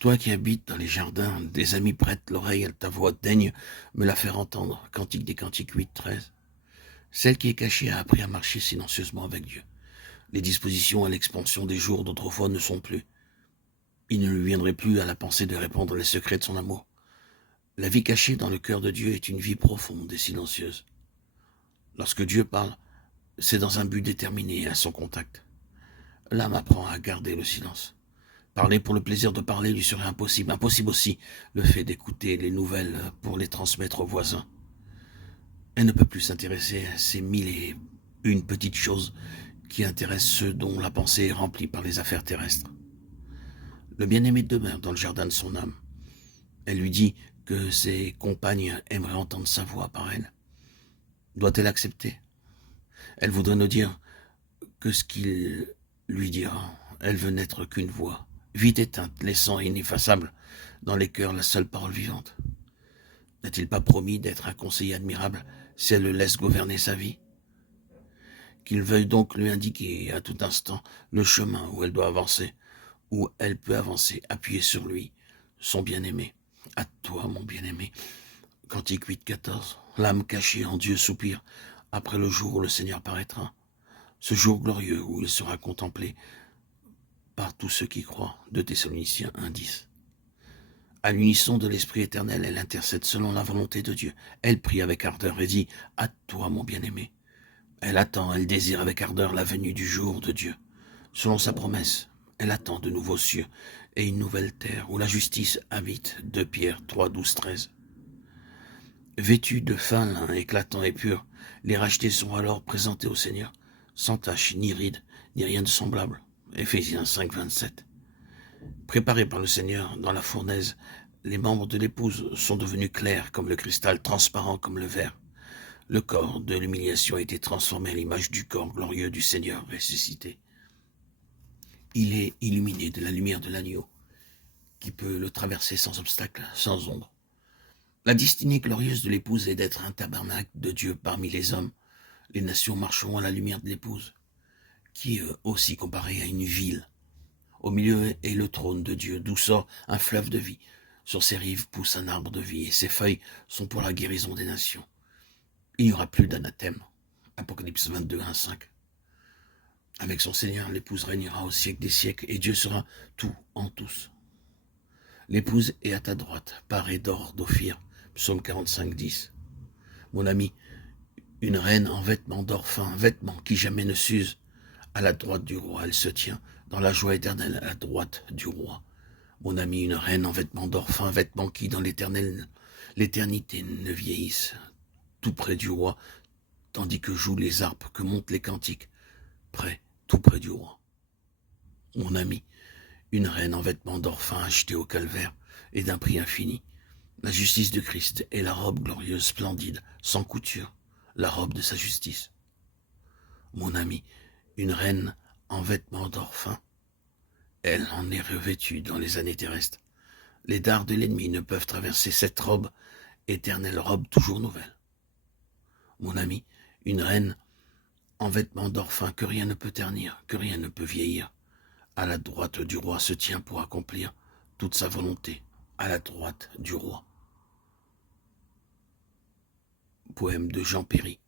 Toi qui habites dans les jardins, des amis prêtent l'oreille à ta voix, daigne me la faire entendre. Cantique des Cantiques 8, 13. Celle qui est cachée a appris à marcher silencieusement avec Dieu. Les dispositions à l'expansion des jours d'autrefois ne sont plus. Il ne lui viendrait plus à la pensée de répandre les secrets de son amour. La vie cachée dans le cœur de Dieu est une vie profonde et silencieuse. Lorsque Dieu parle, c'est dans un but déterminé à son contact. L'âme apprend à garder le silence. Parler pour le plaisir de parler lui serait impossible. Impossible aussi le fait d'écouter les nouvelles pour les transmettre aux voisins. Elle ne peut plus s'intéresser à ces mille et une petites choses qui intéressent ceux dont la pensée est remplie par les affaires terrestres. Le bien-aimé demeure dans le jardin de son âme. Elle lui dit que ses compagnes aimeraient entendre sa voix par elle. Doit-elle accepter? Elle voudrait ne dire que ce qu'il lui dira. Elle veut n'être qu'une voix, vite éteinte, laissant ineffaçable dans les cœurs la seule parole vivante. N'a-t-il pas promis d'être un conseiller admirable si elle le laisse gouverner sa vie? Qu'il veuille donc lui indiquer à tout instant le chemin où elle doit avancer, où elle peut avancer, appuyer sur lui, son bien-aimé. À toi, mon bien-aimé. Cantique 8, 14. L'âme cachée en Dieu soupire après le jour où le Seigneur paraîtra. Ce jour glorieux où il sera contemplé par tous ceux qui croient. 2 Thessaloniciens 1, 10. À l'unisson de l'Esprit éternel, elle intercède selon la volonté de Dieu. Elle prie avec ardeur et dit « À toi, mon bien-aimé ». Elle attend, elle désire avec ardeur la venue du jour de Dieu. Selon sa promesse, elle attend de nouveaux cieux et une nouvelle terre où la justice habite. 2 Pierre 3, 12, 13. Vêtus de fin lin éclatant et pur, les rachetés sont alors présentés au Seigneur, sans tache, ni ride, ni rien de semblable. Éphésiens 5, 27. Préparés par le Seigneur dans la fournaise, les membres de l'épouse sont devenus clairs comme le cristal, transparents comme le verre. Le corps de l'humiliation a été transformé à l'image du corps glorieux du Seigneur ressuscité. Il est illuminé de la lumière de l'agneau, qui peut le traverser sans obstacle, sans ombre. La destinée glorieuse de l'épouse est d'être un tabernacle de Dieu parmi les hommes. Les nations marcheront à la lumière de l'épouse, qui est aussi comparée à une ville. Au milieu est le trône de Dieu, d'où sort un fleuve de vie. Sur ses rives pousse un arbre de vie, et ses feuilles sont pour la guérison des nations. Il n'y aura plus d'anathème. Apocalypse 22, 1, 5. Avec son Seigneur, l'épouse régnera au siècle des siècles, et Dieu sera tout en tous. L'épouse est à ta droite, parée d'or, d'ophir. Psaume 45, 10. Mon ami, une reine en vêtements d'or fin, vêtements qui jamais ne s'usent. À la droite du roi, elle se tient, dans la joie éternelle, à la droite du roi. Mon ami, une reine en vêtements d'or fin, vêtements qui, dans l'éternité, ne vieillissent. Tout près du roi, tandis que jouent les harpes, que montent les cantiques. Près, tout près du roi. Mon ami, une reine en vêtements d'or fin achetée au calvaire et d'un prix infini. La justice de Christ est la robe glorieuse, splendide, sans couture, la robe de sa justice. Mon ami, une reine en vêtements d'or fin, elle en est revêtue dans les années terrestres. Les dards de l'ennemi ne peuvent traverser cette robe, éternelle robe toujours nouvelle. Mon ami, une reine en vêtements d'or fin, que rien ne peut ternir, que rien ne peut vieillir. À la droite du roi se tient pour accomplir toute sa volonté, à la droite du roi. Poème de Jean Péry.